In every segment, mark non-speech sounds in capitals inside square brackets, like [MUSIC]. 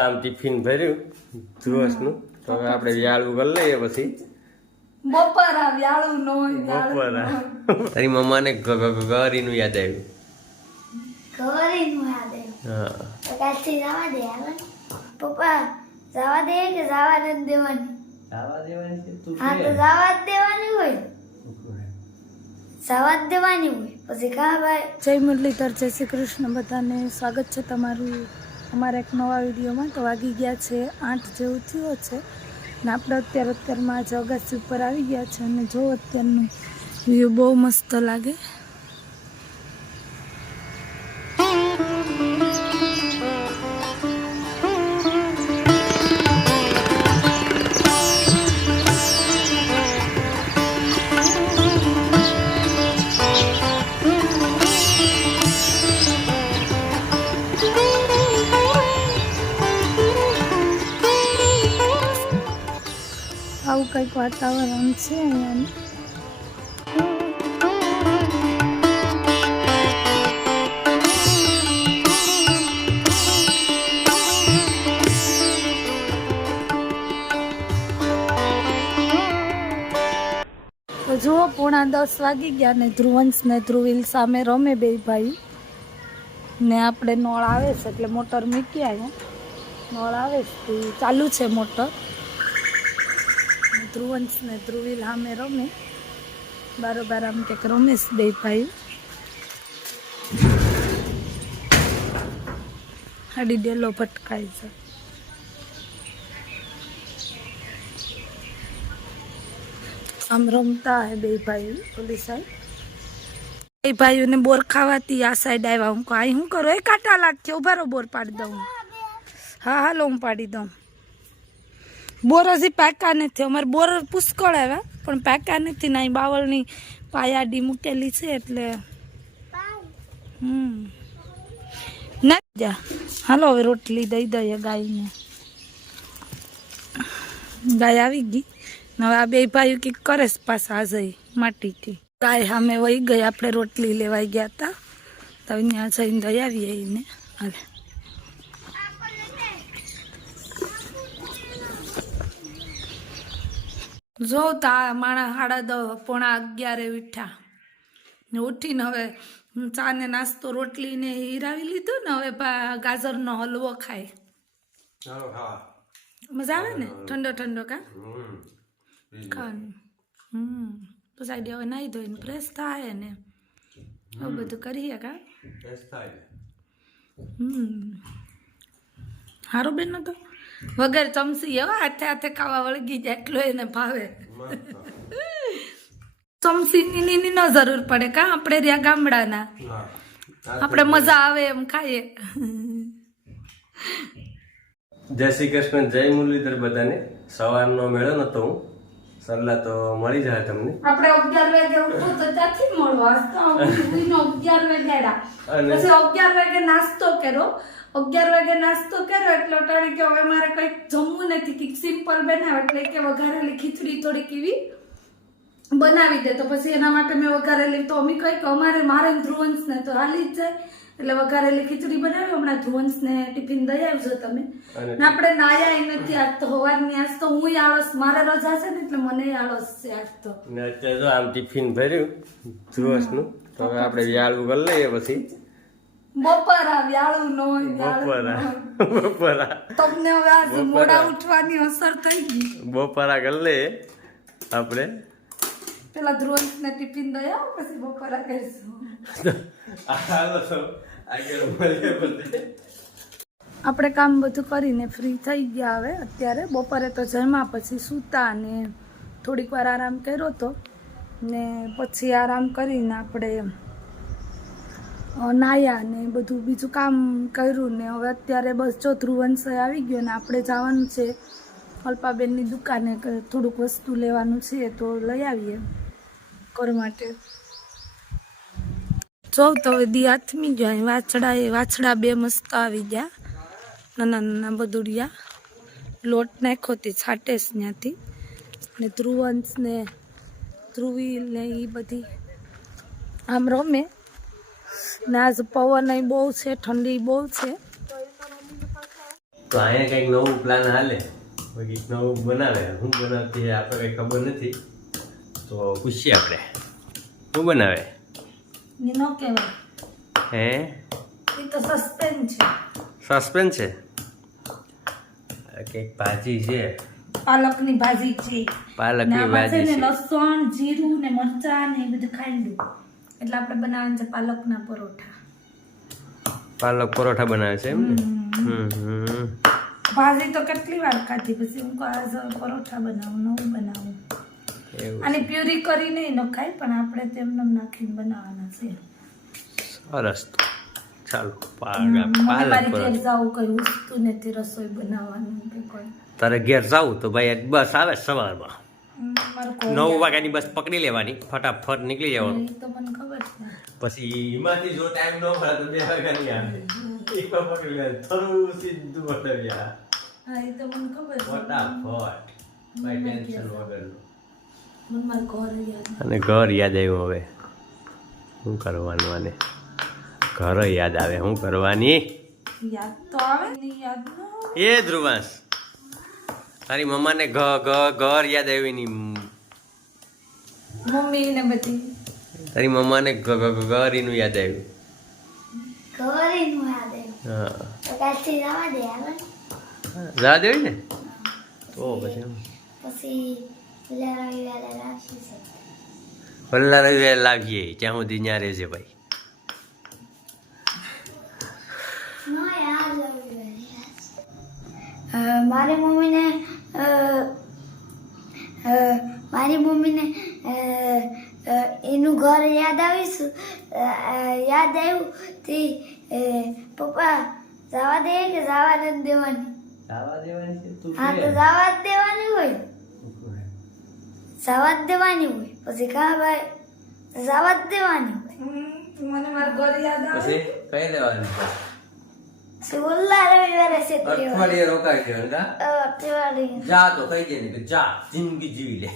આમ ટિફિન ભર્યું. દિવસનું તો હવે આપણે વ્યાળું કરી લઈએ પછી. બપોરા વ્યાળું નો બપોરા તારી મમ્માને ગરીનું યાદ આવ્યું. ઘરેનું યાદ આવ્યું. હા. તો કાલથી જવા દે હાલો. પપ્પા જવા દે કે જવા નથી દેવાની? હા તો જવા જ દેવાની હોય. જવા જ દેવાની હોય. પછી કા ભાઈ. જય મુરલીધર જય શ્રી કૃષ્ણ. બધાને સ્વાગત છે તમારું અમારા એક નવા વિડીયોમાં તો વાગી ગયા છે આઠ જેવું થયો છે. ને આપણે અત્યારે અત્યારમાં આજે અગાસી ઉપર આવી ગયા છે અને જો અત્યારનું વ્યૂ બહુ મસ્ત લાગે. કંઈક વાતાવરણ છે અહીંયા જુઓ, પોણા દસ વાગી ગયા ને ધ્રુવંશ ને ધ્રુવિલ સામે રમે બે ભાઈ. ને આપણે નળ આવે છે, એટલે મોટર મૂકી આવ્યા નળ આવે છે, ચાલુ છે મોટર. ધ્રુવંશ ને ધ્રુવિલ સામે રમે. બારોબાર આમ કંઈક રમેશ બે ભાઈ હાડી ડેલો ભટકાય છે. આમ રમતા હે બે ભાઈ ઓલી સાઈડ એ ભાઈઓને બોર ખાવાતી આ સાઈડ આવ્યા. હું કહું શું કરો? એ કાંટા લાગશે. ઉભારો બોર પાડી દઉં. હા, હાલો, હું પાડી દઉં. બોર પાકા નથી. અમારે બોરો પુષ્કળ આવ્યા પણ પાકા નથી ના બાવળની પાયાડી મૂકેલી છે એટલે હમ. ના જા. હાલો હવે રોટલી દઈ દઈએ ગાયને. ગાય આવી ગઈ. હવે આ બે ભાઈઓ કંઈક કરે પાછા જઈ માટીથી. ગાય સામે વહી ગઈ. આપણે રોટલી લેવાઈ ગયા હતા. તો ત્યાં જઈને દઈ આવીએ એને. હાલે. જો તા માણા સાડા દસ પોણા અગિયારે ઉઠ્યા. ને ઉઠીને હવે ચા ને નાસ્તો રોટલી ને હીરાવી લીધું ને હવે ગાજરનો હલવો ખાય. મજા આવે ને? ઠંડો ઠંડો કા? ખાવાનું. હમ. તો સાઈડ હવે નાહી ધોઈને ફ્રેશ થાય ને. એવું બધું કરીએ કા? હમ. હારું બેન તો? વગર ચમચી એવા હાથે હાથે ખાવા વળગી જાય એટલો એને ભાવે. ચમચી ની ન જરૂર પડે કા? આપણે રહ્યા ગામડાના. આપણે મજા આવે એમ ખાઈએ. જય શ્રી કૃષ્ણ જય મુરલીધર બધાને. સવારનો મેળો નતો હું. સરલા તો મળી જાય તમને. આપણે અગિયાર વાગે ઉઠો તો ત્યાંથી મળવા ઉઠીને અગિયાર વાગે આવ્યા. અને- પછી અગિયાર વાગે નાસ્તો કર્યો. અગિયાર વાગે નાસ્તો કર્યો એટલે અટાણે કે હવે મારે કંઈક જમવું નથી. કંઈક સિમ્પલ બનાવ એટલે કે વઘારેલી ખીચડી થોડીક એવી બનાવી દે. તો પછી એના માટે મેં વઘારેલી તો અમે કંઈક અમારે મારે ને તો હાલી જ જાય. એટલે વઘારેલી ખીચડી બનાવી હમણાં ધ્રુવંશને ટિફિન દઈ આવજો તમે. ને આપણે નાયા નથી આજ તો સવારની આજ તો હું આળસ મારે રજા છે ને એટલે મને આળસ છે આજ તો. ને અત્યારે જો આમ ટિફિન ભર્યું દિવસનું તો હવે આપણે વ્યાળું કરી લઈએ પછી. બપોરા વ્યાળું નો બપોરા બપોરા તમને હવે આજ મોડા ઉઠવાની અસર થઈ ગઈ. બપોરા કરી લઈએ આપણે. પેલા ધ્રુવ ને ટિફિન દઈ આવો પછી બપોરા કરીશું. [LAUGHS] હાલો આપણે કામ બધું કરીને ફ્રી થઈ ગયા હવે. અત્યારે બપોરે તો જમ્યા, પછી સૂતા ને થોડીક વાર આરામ કર્યો તો ને પછી આરામ કરીને આપણે નાયા ને બધું બીજું કામ કર્યું ને હવે અત્યારે બસ જો ધ્રુવંશ આવી ગયો ને આપણે જવાનું છે અલ્પાબેનની દુકાને થોડુંક વસ્તુ લેવાનું છે તો લઈ આવીએ ઘર માટે. જોઉં તો હવે દી હાથમી જાય વાછડા એ, વાછડા બે મસ્ત આવી ગયા. નાના નાના બધુડિયા લોટ નાખ્યો તે છાટેશ ત્યાંથી. ને ધ્રુવંશ ને ધ્રુવી ને એ બધી આમ રમે. ને આજ પવન બહુ છે, ઠંડી બહુ છે. તો અહીંયા કંઈક નવું પ્લાન હાલે? કંઈક નવું બનાવે? શું બનાવતી આપણે કંઈ ખબર નથી. તો પૂછીએ આપણે. શું બનાવે? ન. કહેવાય હે? એ તો સસ્પેન્સ છે. સસ્પેન્સ છે? કંઈક ભાજી છે. પાલકની ભાજી છે. પાલકની ભાજી છે. લસણ જીરું ને મરચા ને એ બધું ખાંડું. એટલે આપણે બનાવવાનું છે પાલકના પરોઠા. પાલક પરોઠા બનાવે છે એમ ને? ભાજી તો કેટલી વાર ખાધી? પછી હું પરોઠા બનાવું નવું બનાવું. અને પ્યુરી કરીને નખાય ખાય પણ આપણે તેમને નાખીને બનાવવાના છે. સરસ ચાલો પાલક પાલક મારી ઘેર જાવું કઈ વસ્તુ નથી રસોઈ બનાવવાનું કોઈ. તારે ઘેર જાવું તો ભાઈ બસ આવે સવારમાં. નવ વાગ્યાની બસ પકડી લેવાની ફટાફટ નીકળી જવાનું. તો મને ખબર છે. પછી એમાંથી જો ટાઈમ ન મળે તો બે વાગ્યાની આવે. એકવાર પકડી લે થોડું સીધું વટાવ્યા હા એ તો મને ખબર છે. ફટાફટ. ભાઈ ટેન્શન વગરનું. અને ઘર યાદ આવ્યું હવે. શું કરવાનું આને? ઘર યાદ આવે. શું કરવાની? આવે આવે. એ ધ્રુવાંશ તારી મમ્માને ઘ ઘ ઘર યાદ આવ્યું ની મમ્મી ને બધી. તારી મમ્માને ઘર એનું યાદ આવ્યું. ઘરેનું યાદ આવ્યું. હા. જવા આવે? દેવી ને? તો પછી એમ. પછી વલ્લા રવિવારે લાવીએ ત્યાં સુધી ત્યાં રહેશે ભાઈ. મારી મમ્મીને મારી મમ્મીને એનું ઘર યાદ આવીશું. યાદ આવ્યું તે પપ્પા જવા દે કે જવા નથી દેવાની? હા તો જવા જ દેવાની હોય. જવા જ દેવાની હોય પછી કા ભાઈ જવા જ દેવાની હોય મને માર ઘર યાદ આવે. પછી કઈ દેવાનું પછી ઓલા રવિવારે છે અઠવાડિયે રોકાઈ ગયો કા? અઠવાડિયે જા તો કઈ દે ને જા જિંદગી જીવી લે.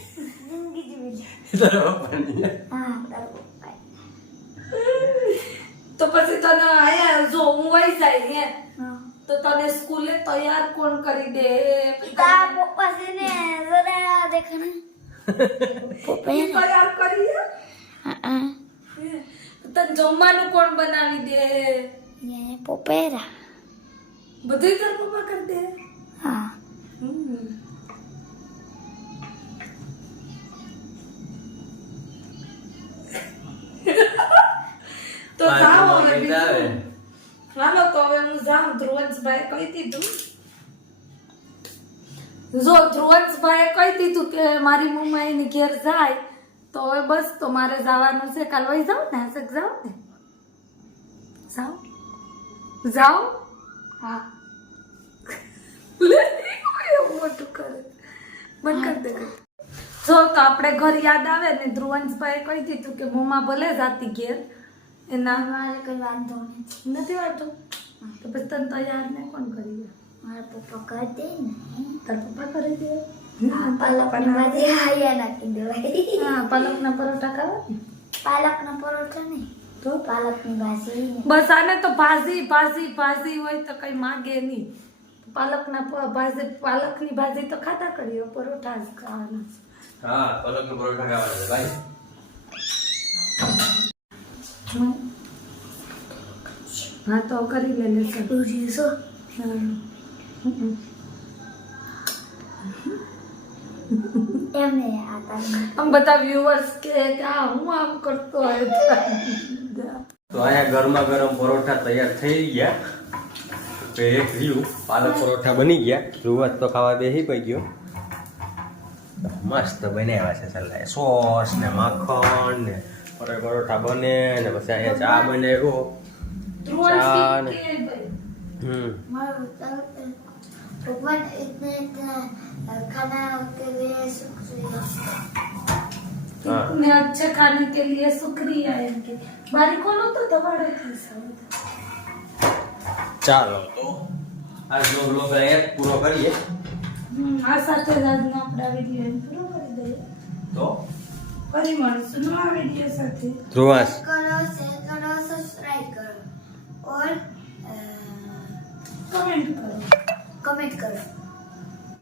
જિંદગી જીવી લે. તારા પપ્પાની હા? તારો તો પછી તને આયા જો હું વહી જાય હે તો તને સ્કૂલે તૈયાર કોણ કરી દે? તારા પપ્પા છે ને જરા દેખ તને જમવાનું કોણ બનાવી દે? બધું તાર પપ્પા કરી દે? હા. તો જાઓ હવે બીજું. હાલો તો હવે હું જાઉં. ધ્રુવંશભાઈ કહી દીધું. જો ધ્રુવંશભાઈએ કહી દીધું કે મારી મમ્મા એની ઘેર જાય તો હવે બસ તો મારે જવાનું છે. કાલ વહી જાવ ને હશે જાવ ને? જાઓ. જાઓ? હા. મોટું કરે. બંધ કરી દે જો તો આપણે ઘર યાદ આવે ને ધ્રુવંશભાઈએ કહી દીધું કે મમ્મા ભલે જાતી ઘેર એના મારે કઈ વાંધો નથી. નથી વાંધો? તો પછી તને તૈયાર ને કોણ કરી મારા પપ્પા કરી ને તાર પપ્પા કરી દે હા પાલકની ભાજી હાયા નાખી દેવાય હા પાલકના પરોઠા ખાવા ને પાલકના પરોઠા નહીં તો પાલકની ભાજી બસ આને તો ભાજી ભાજી ભાજી હોય તો કઈ માગે નહીં. પાલકના ભાજી પાલકની ભાજી તો ખાતા કરીએ પરોઠા જ ખાવાના. હા પરોઠા ખાવાના ભાઈ. હા તો કરી લે લેસન આમ બધા વ્યુઅર્સ કે કે આ હું આમ કરતો તો. અહીંયા ગરમા ગરમ પરોઠા તૈયાર થઈ ગયા. તો એક રહ્યું પાલક પરોઠા બની ગયા. શરૂઆત તો ખાવા બેસી પડી ગયો. મસ્ત બનાવ્યા છે સલાહ સોસ ને માખણ ને પરો- પરોઠા બને ને પછી અહીંયા ચા બનાવ્યો. ચા ને હમ. भगवान इतने इतना खाना के लिए शुक्रिया હા इतने अच्छे खाने के लिए शुक्रिया इनके बारी खोलो तो दबाड़े थी सब ચાલો તો આજનો બ્લોગ અહીંયા જ પૂરો કરીએ હમ, આ સાથે જ આજનો આપણા વિડીયો પૂરો કરી દઈએ તો ફરી મળીશું નવા વિડીયો સાથે ધ્રુવાસ करो शेयर करो सब्सक्राइब करो और કમેન્ટ કરો કમેન્ટ કરો.